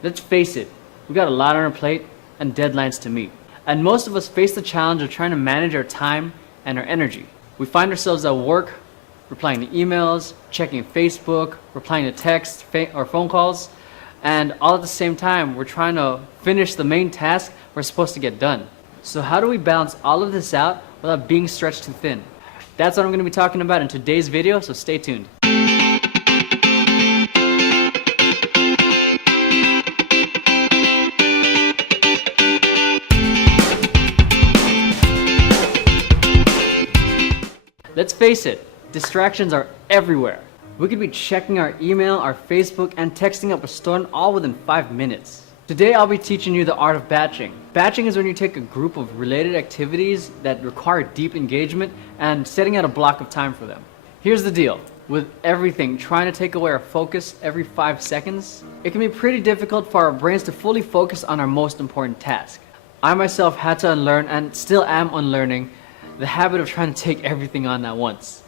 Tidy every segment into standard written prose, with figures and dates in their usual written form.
Let's face it, we got a lot on our plate and deadlines to meet. And most of us face the challenge of trying to manage our time and our energy. We find ourselves at work, replying to emails, checking Facebook, replying to texts or phone calls, and all at the same time, we're trying to finish the main task we're supposed to get done. So how do we balance all of this out without being stretched too thin? That's what I'm going to be talking about in today's video, so stay tuned. Let's face it, distractions are everywhere. We could be checking our email, our Facebook, and texting up a storm all within 5 minutes. Today I'll be teaching you the art of batching. Batching is when you take a group of related activities that require deep engagement and setting out a block of time for them. Here's the deal. With everything trying to take away our focus every 5 seconds, it can be pretty difficult for our brains to fully focus on our most important task. I myself had to unlearn, and still am unlearning, the habit of trying to take everything on at once.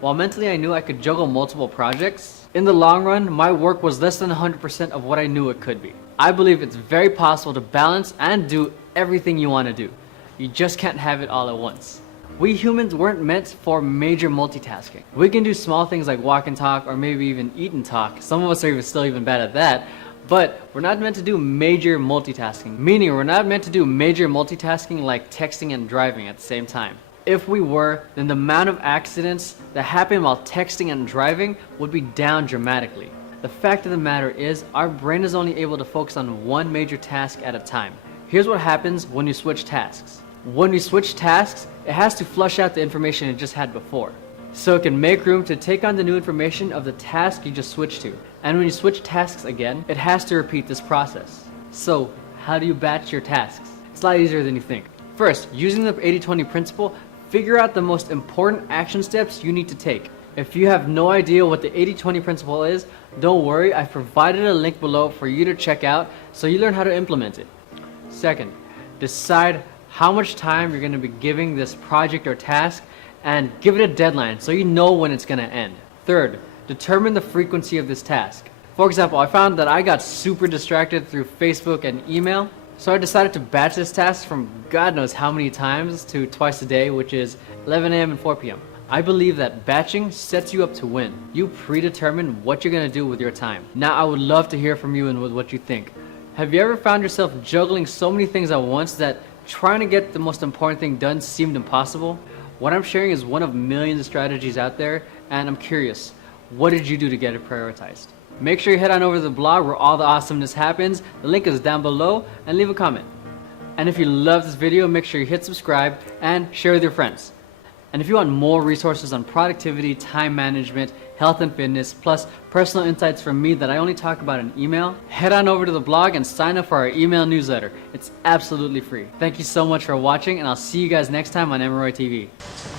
While mentally I knew I could juggle multiple projects, in the long run, my work was less than 100% of what I knew it could be. I believe it's very possible to balance and do everything you want to do. You just can't have it all at once. We humans weren't meant for major multitasking. We can do small things like walk and talk, or maybe even eat and talk. Some of us are still even bad at that. But we're not meant to do major multitasking, meaning we're not meant to do major multitasking like texting and driving at the same time. If we were, then the amount of accidents that happen while texting and driving would be down dramatically. The fact of the matter is, our brain is only able to focus on one major task at a time. Here's what happens when you switch tasks. When you switch tasks, it has to flush out the information it just had before, so it can make room to take on the new information of the task you just switched to. And when you switch tasks again, it has to repeat this process. So, how do you batch your tasks? It's a lot easier than you think. First, using the 80-20 principle, figure out the most important action steps you need to take. If you have no idea what the 80-20 principle is, don't worry, I've provided a link below for you to check out so you learn how to implement it. Second, decide how much time you're going to be giving this project or task and give it a deadline so you know when it's going to end. Third, determine the frequency of this task. For example, I found that I got super distracted through Facebook and email, so I decided to batch this task from God knows how many times to twice a day, which is 11 a.m. and 4 p.m. I believe that batching sets you up to win. You predetermine what you're going to do with your time. Now I would love to hear from you and with what you think. Have you ever found yourself juggling so many things at once that trying to get the most important thing done seemed impossible? What I'm sharing is one of millions of strategies out there, and I'm curious, what did you do to get it prioritized? Make sure you head on over to the blog where all the awesomeness happens. The link is down below, and leave a comment. And if you love this video, make sure you hit subscribe and share with your friends. And if you want more resources on productivity, time management, health and fitness, plus personal insights from me that I only talk about in email, head on over to the blog and sign up for our email newsletter. It's absolutely free. Thank you so much for watching, and I'll see you guys next time on MROI TV.